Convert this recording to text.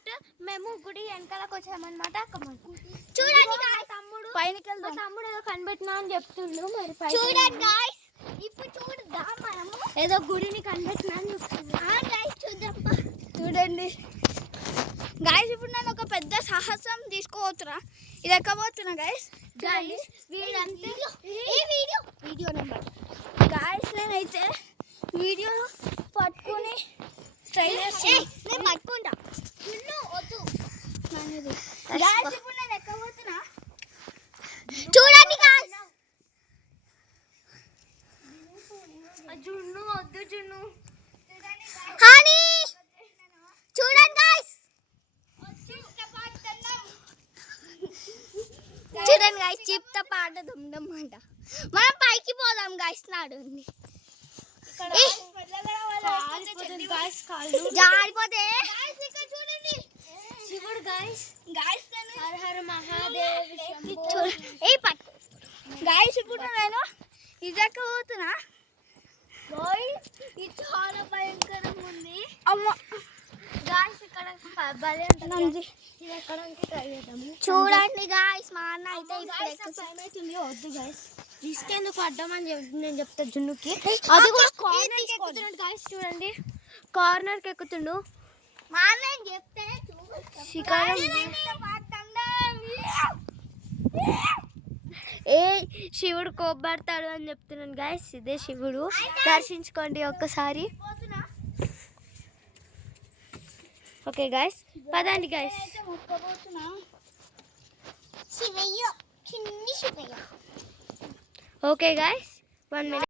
అన్నట్టు మేము గుడి వెనకాలకు వచ్చామన్నమాట. చూడండి తమ్ముడు తమ్ముడు ఏదో కనిపెట్టినా అని చెప్తుండు. మరి చూడండి గాయ్స్, ఇప్పుడు చూద్దాం మనము ఏదో గుడిని కనిపెట్టినా అని చెప్తున్నాం. చూడండి గాయ్స్, ఇప్పుడు నేను ఒక పెద్ద సాహసం తీసుకోబోతున్నా. ఇది ఎక్కబోతున్నా guys. Guys video number guys, నేనైతే వీడియో పట్టుకొని ట్రై చేస్తాను. నేను పట్టుకుంటా. ఇప్పుడు నేను ఎక్కబోతున్నా. చూడండి గాయ్స్, జున్ను వద్దు జున్ను. హాని చూడండి గాయ్స్, చూడండి గాయ్స్, చిప్తో పాట దుమ్దమ్ అంట. మనం పైకి పోదాం గాయ్స్. నాడుంది జారిపోతే చూడండి శివుడు గాయ్స్. గాయ్స్ హర హర మహాదేవ్ గాయ్స్, ఇప్పుడు నేను ఇదక్క పోతున్నా. ఇది చాలా భయంకరంగా ఉంది. అమ్మ గాయ్స్, ఇక్కడ భలే ఉంటుంది. ఇది ఎక్కడానికి ట్రై చేద్దాం. చూడండి గాయ్స్, మా అన్న అయితే ఇప్పుడు వద్దు గాయ్స్, రిస్క్ ఎందుకు పడ్డామని నేను చెప్తా జున్నుకి. అది కూడా కార్నర్ ఎక్కుతున్నాడు గాయ్స్. చూడండి కార్నర్కి ఎక్కుతుండు. మా అన్న చెప్తే ఏ శివుడు కోపడతాడు అని చెప్తున్నాను గాయ్స్. ఇదే శివుడు, దర్శించుకోండి ఒక్కసారి. ఓకే గాయ్స్, పదండి గాయ్స్. Okay guys, 1 minute.